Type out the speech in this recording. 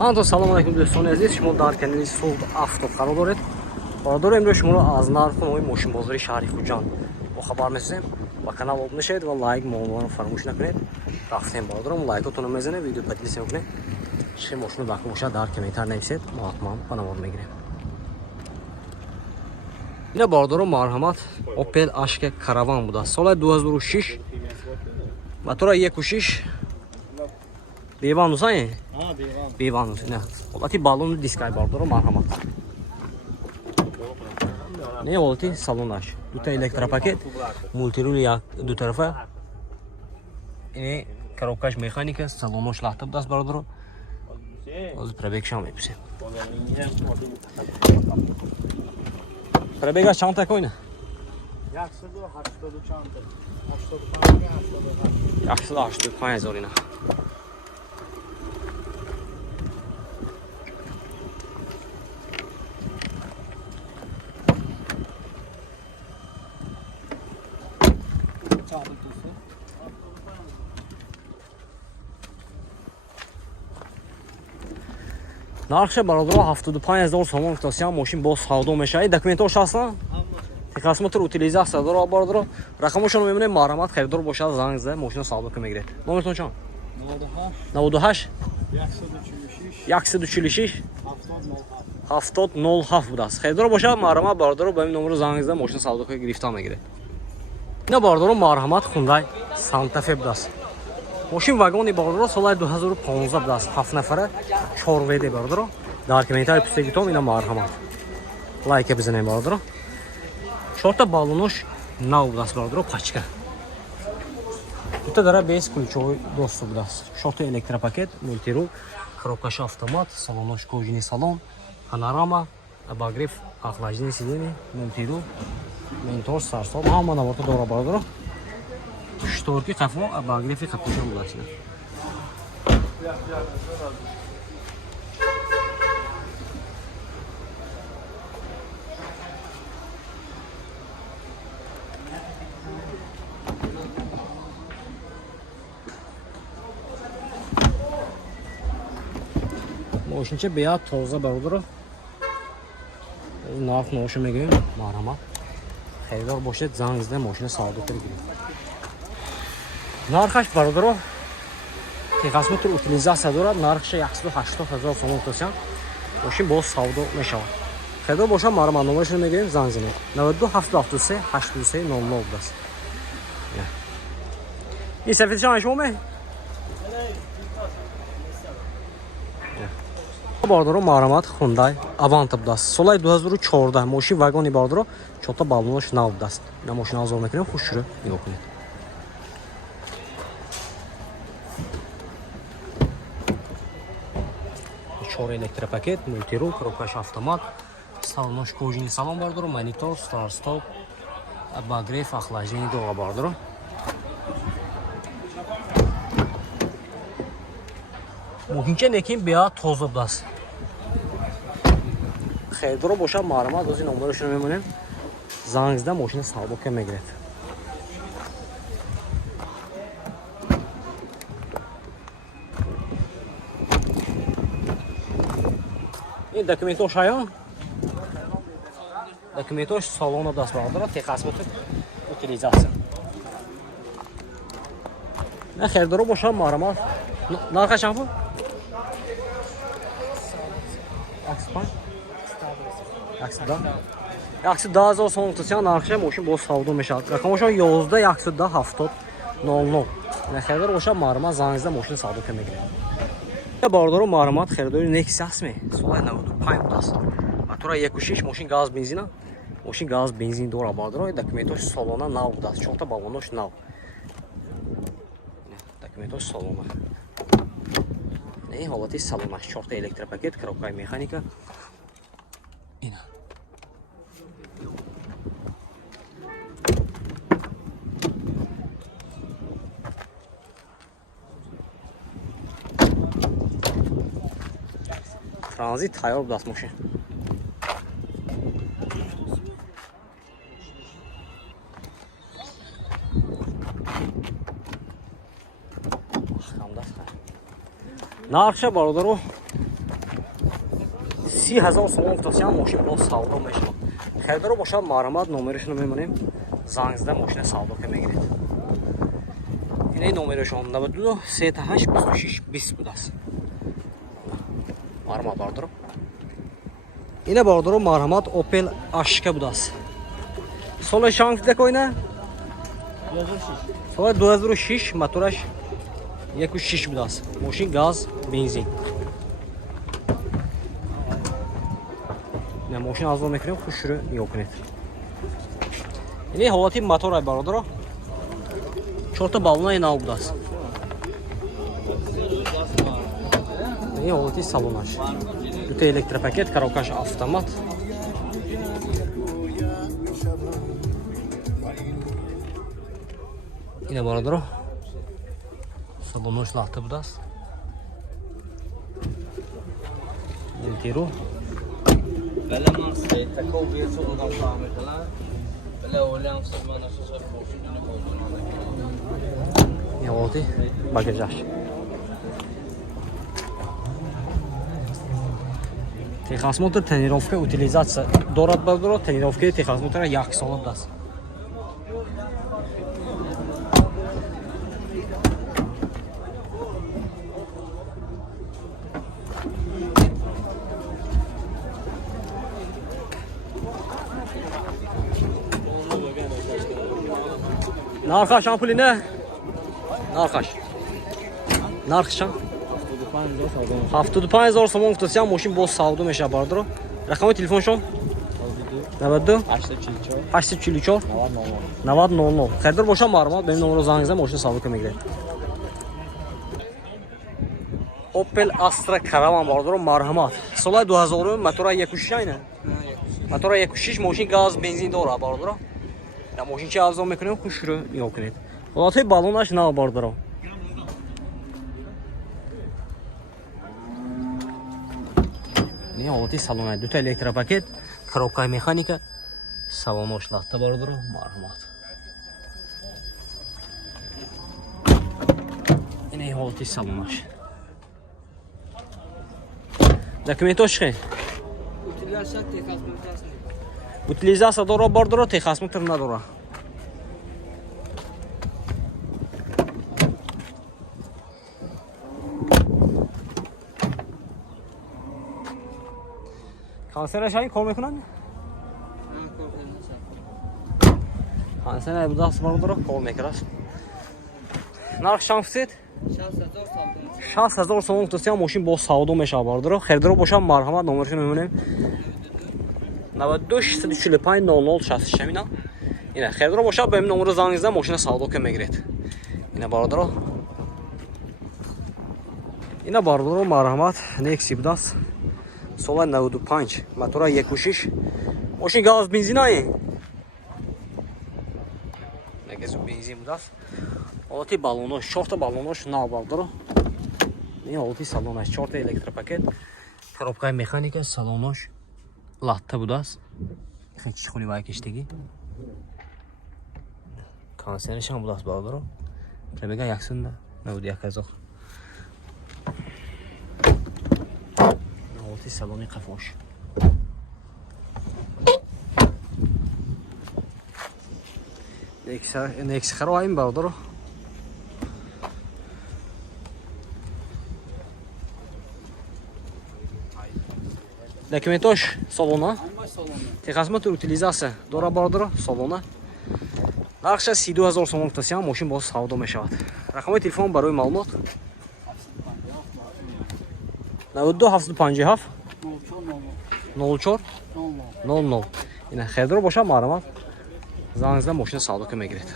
ҳаматон салому алайкум дӯстони азиз, шумо дар канали Sold Auto қарор доред. Бародаро имрӯз шуморо аз нархи нови мошинбозори шаҳри Хуҷанд бохабар месозем. Ба канал обуна мешавед ва лайк муомаларо фаромӯш накунед. Рафтем бародаро, лайкотонро мезанед, видео поделись мекунед. чӣ мошино баҳка бошад дар комментар нависед, мо ҳатман ба навод мегирем. ина бародаро марҳамат Opel Ashka Caravan будааст. соли 2006 мотора 1.6 беванусае беванус не ҳолати баллону дискай бародаро марҳамат не ҳолати салонаш дута электропакет мултирули як дутарафа ин коробкаш механика салонош лахта будааст бародаро. ҳозир пробегшам меписем. пробегаш чанд коина 185 000 ина. нархша бародаро 75 000 сомон гуфтасиям мошин боз савдо мешавад. документош ҳастан техосмотр утилизация дора бародаро. рақамошон мемонем марҳамат харидор бошад занг зада мошино савдо ка мегиред. номертон чанд? 98 146 7007 будааст. харидор бошад марҳамат бародаро ба ин номеро занг зада мошино савдо ка гирифта мегиред. ина бародаро марҳамат Hyundai Santa Fe будааст. мошин вагони бародаро соли 2015 будааст. 7 нафара 4 веде бародаро. дар комментари пустегитон ина марҳамат лайка бизанем бародаро. 4 баллонош нав будааст бародаро, пачка дута дара без ключовой доступ будааст. 4 электропакет мультирул, коробкаш автомат, салонош кожаный салон, панорама, обогрев охлаждение сидений, мультирул, ментор, старстоп ҳама наварта дора бародаро. шторки қафо, обогрев қапушон будааст. мошинча беяд тоза бародаро. нарх ноша мегӯем марҳамат харидор бошед занг зада мошина савдо киргирем. нархаш бародаро техосмотр утилизация дорад. нархша 180 000 сомон гуфтасиям мошин боз савдо мешавад. харидор бошад марҳамат номерашро мегӯем занг занед 92 773 83 00 будааст. ин сафедшан шумо бародаро марҳамат Hyundai Avanta будааст. соли 2014 мошин вагони бародаро 4 баллонош нав будааст. ина мошина озор мекунем, хушро нигоҳ кунед. 4 электропакет мультирул, коробкаш автомат, салонош кожаный салон бародаро, монитор, старстоп, обогрев охлаждение дора бародаро. мошинча некин беяд тоза будааст. харидор бошад марҳамат ози номерошро мемонем занг зада мошина савдо ка мегиред. ин документош ҳаён документош салона даст бародаро. техосмотр утилизация на харидор бошад марҳамат нархаш чанд буд? 110 000 сомон гуфтасиям нархша мошин боз савдо мешавад. рақамошон 11 110 70 00. на харидор бошад марҳамат занг зада мошина савдо ка мегиред. бародаро марҳамат харидори Nexia ҳастме соли 95 будааст. мотора 1.6 мошин газ бензина. мошин газ бензин дора бародаро. документош салона нав будааст. 4 баллонош нав. документош салона не ҳолати салонаш 4 электропакет, коробкаи механика. ина транзит тайёр будааст мошин. нархша бародаро 30,000 сомон гуфтасиям мошин боз савдо мешавад. Хердаро бошад марҳамат номерашонро мемонем. Зангзида мошина савдо ка мегиред. Ин номерашон 92 38 26 20 будааст. Марҳамат бардоро. Ина бардоро марҳамат Opel Ashka будааст. Соли чанд дакоина? 2006. Соли 2006, мотораш 1.6 будааст. Мошин газ, бензин. Не мошин азо мекунем, хушро нигоҳ кунед. Ин ҳолати мотора бародаро. 4 та баллонаи нав будааст. Ин ҳолати салонаш. 2 та электропакет, коробкаш автомат. Ин бародаро. Салонош лахта будааст. Интеро. Bela man säger takov vet så de framme eller bela oljan som man har så forskning på den. Я вот и багажаш. Техосмотр, тренировка, утилизация. Дорад бардоро тренировка техосмотра 1 сол даст. Narxaş ampuli ne? Narxaş. Narxşan. 75,000 сомон гуфтасиям мошин боз савдо мешавад бардоро. Рақами телефоншон 92 844 9000. Хердор боша марҳамат бе номеро занг зан мошин савдо ка мегиред. Opel Astra Caravan бардоро марҳамат. Соли 2000 мотора 1.6 айна. Мотора 1.6 мошин газ бензин дорад бардоро. Я мошин чи авзо мекунем хушро нигоҳ кунед. Ҳолати баллонаш нав бардоро. Ин ҳолати салона 2 та электропакет, коробка механика, салонош лахта бардоро марҳамат. Ин ҳолати салонаш. Документош хе? Утилизация дора бардоро, техосмотр надора. Kanser aşağıya kol mekuna mı? Kanser bu da bardoro kol mekras. Narx şamfset? 60,000 сомон гуфтасиям мошин боз савдо мешавад бардоро. Хердаро бошам марҳамат номерашон мемонем. 92 645 0066 ина. Ина хердаро бошад ба ин номеро занг зан мошина савдо ка мегиред. Ина бардоро. Ина бардоро марҳамат Nexi будааст. Соли 95 мотора 1.6 мошин газ бензин ай. Газ бензин будааст. Ҳолати баллонош 4 та баллонош нав бардоро. Ин ҳолати салонаш 4 та электропакет, коробкаи механика, салонош латта будааст. Хеч хули вай киштаги. Консернашон будааст бардоро. Премега 191,000. ҳолати салони қафош. Nexi харо айн бардоро. Документош салона. Техосмотр утилизация дора бардоро салона. Нархша 32,000 сомон гуфтасиям мошин боз савдо мешавад. Рақами телефон барои маълумот 92 757 04 00. Ина хердаро боша марҳамат занг зан мошина савдо ка мегиред.